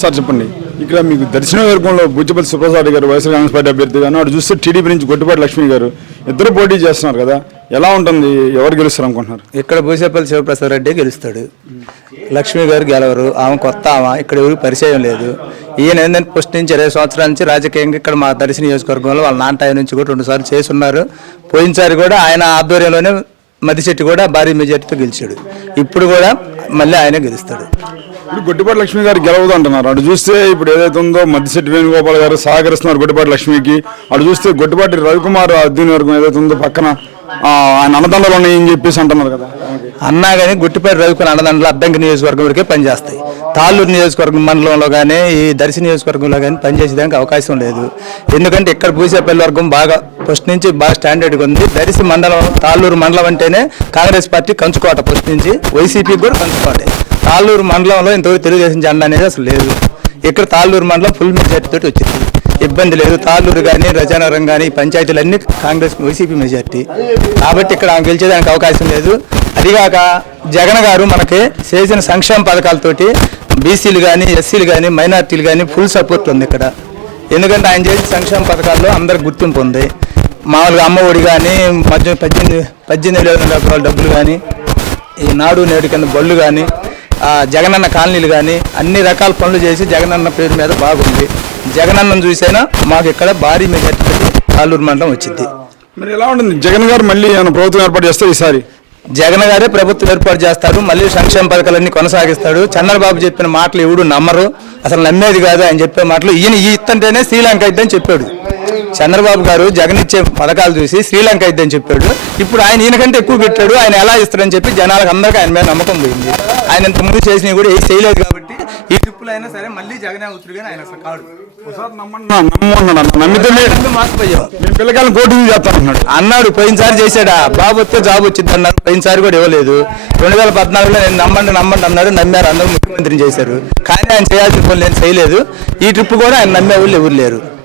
Sir చెప్పండి. ఇక్కడ మీకు దర్శన వర్గంలో బుజ్జపల్లి సుప్రసాద్ గారు వైఎస్ఆర్ కాంగ్రెస్ పార్టీ అభ్యర్థి గారు అటు చూస్తే టీడీపీ నుంచి గొట్టిపాటి లక్ష్మి గారు ఇద్దరు పోటీ చేస్తున్నారు కదా. ఎలా ఉంటుంది? ఎవరు గెలుస్తారు అనుకుంటున్నారు ఇక్కడ బూసేపల్లి శివప్రసాద్ రెడ్డి గెలుస్తాడు. లక్ష్మి గారు గెలవరు. ఆమె కొత్త ఆమె. ఇక్కడ ఎవరికి పరిచయం లేదు. ఈయన ఏంటంటే ఫస్ట్ నుంచి ఇరవై సంవత్సరాల నుంచి రాజకీయంగా ఇక్కడ మా దర్శన నియోజకవర్గంలో వాళ్ళ నాన్న నుంచి కూడా రెండు సార్లు చేసి ఉన్నారు. పోయినసారి కూడా ఆయన ఆధ్వర్యంలోనే మతిశెట్టి కూడా భారీ మెజార్టీతో గెలిచాడు. ఇప్పుడు కూడా మళ్ళీ ఆయన గెలుస్తాడు. ఇప్పుడు గొడ్డుపాటి లక్ష్మి గారు గెలవదు అంటున్నారు. అటు చూస్తే ఇప్పుడు ఏదైతే ఉందో మద్దిశెట్టి వేణుగోపాల్ గారు సహకరిస్తున్నారు గొడ్డిపాటి లక్ష్మికి. అటు చూస్తే గొడ్డుపాటి రవికుమార్ అర్జున్ వర్గం ఏదైతే ఉందో పక్కన ఆయన అన్నదండలు ఉన్నాయని చెప్పేసి అంటున్నారు కదా. అన్నా కానీ గుట్టిపేట రవికుని అన్నదండలు అడ్డంకి నియోజకవర్గం వరకే పనిచేస్తాయి. తాళ్ళూరు నియోజకవర్గం మండలంలో కానీ ఈ దర్శి నియోజకవర్గంలో కానీ పనిచేసేదానికి అవకాశం లేదు. ఎందుకంటే ఇక్కడ పూసేపల్లి వర్గం బాగా ఫస్ట్ నుంచి బాగా స్టాండర్డ్గా ఉంది. దర్శి మండలం తాళ్ళూరు మండలం అంటేనే కాంగ్రెస్ పార్టీ కంచుకోట ఫస్ట్ నుంచి వైసీపీకి కూడా కంచుకోటే. తాళ్ళూరు మండలంలో ఇంతవరకు తెలుగుదేశం జెండా అనేది అసలు లేదు. ఇక్కడ తాళ్ళూరు మండలం ఫుల్ మెజార్టీ తోటి వచ్చింది. ఇబ్బంది లేదు. తాళ్ళూరు కానీ రజానగరం కానీ పంచాయతీలన్నీ కాంగ్రెస్ వైసీపీ మెజార్టీ. కాబట్టి ఇక్కడ ఆమె గెలిచేదానికి అవకాశం లేదు. అదిగాక జగన్ గారు మనకి చేసిన సంక్షేమ పథకాలతోటి బీసీలు కానీ ఎస్సీలు కానీ మైనార్టీలు కానీ ఫుల్ సపోర్ట్ ఉంది ఇక్కడ. ఎందుకంటే ఆయన చేసిన సంక్షేమ పథకాల్లో అందరికి గుర్తింపు ఉంది. మామూలుగా అమ్మ ఒడి కానీ మధ్య పద్దెనిమిది పద్దెనిమిది వేల రూపాయల డబ్బులు కానీ ఈ నాడు నేడు కింద బళ్ళు కానీ జగనన్న కాలనీలు కానీ అన్ని రకాల పనులు చేసి జగనన్న పేరు మీద బాగుంది. జగనన్నను చూసైనా మాకు ఇక్కడ భారీ మెజార్టీ కాలూరు మండలం వచ్చింది. మరి ఎలా ఉంటుంది? జగన్ గారు మళ్ళీ ప్రభుత్వం ఏర్పాటు చేస్తారు ఈసారి? జగన్ గారే ప్రభుత్వం ఏర్పాటు చేస్తారు మళ్ళీ సంక్షేమ పథకాలన్నీ కొనసాగిస్తాడు. చంద్రబాబు చెప్పిన మాటలు ఎవడు నమ్మరు అసలు నమ్మేది కాదు ఆయన చెప్పే మాటలు. ఈయన ఈ ఇత్తంటేనే శ్రీలంక అయిద్దని చెప్పాడు. చంద్రబాబు గారు జగన్ ఇచ్చే పథకాలు చూసి శ్రీలంక అయిద్దని చెప్పాడు. ఇప్పుడు ఆయన ఈయనకంటే ఎక్కువ పెట్టాడు ఆయన ఎలా ఇస్తాడని చెప్పి జనాలకు అందరికీ ఆయన మీద నమ్మకం పోయింది. ఆయన ఇంత ముందు చేసినవి కూడా ఏం చేయలేదు కాబట్టి ఈ ట్రిప్పులు అయినా సరే మళ్ళీ జగనే అవుతుంది కానీ ఆయన అసలు కాడు. నమ్మన్నాడు నమ్మితే మే- మాసిపోయాం మేము పిల్లకాయలను కోటి చేస్తానంటున్నాడు అన్నాడు పోయినసారి చేశాడా? బాబు వస్తే జాబ్ వచ్చింది అన్నారు పోయినసారి కూడా ఇవ్వలేదు. రెండు వేల పద్నాలుగులో నేను నమ్మండి నమ్మండి అన్నాడు. నమ్మారు. అందరూ ముఖ్యమంత్రిని చేశారు. కానీ ఆయన చేయాల్సిన పనులు ఏం చేయలేదు. ఈ ట్రిప్ కూడా ఆయన నమ్మే వాళ్ళు ఎవరు లేరు.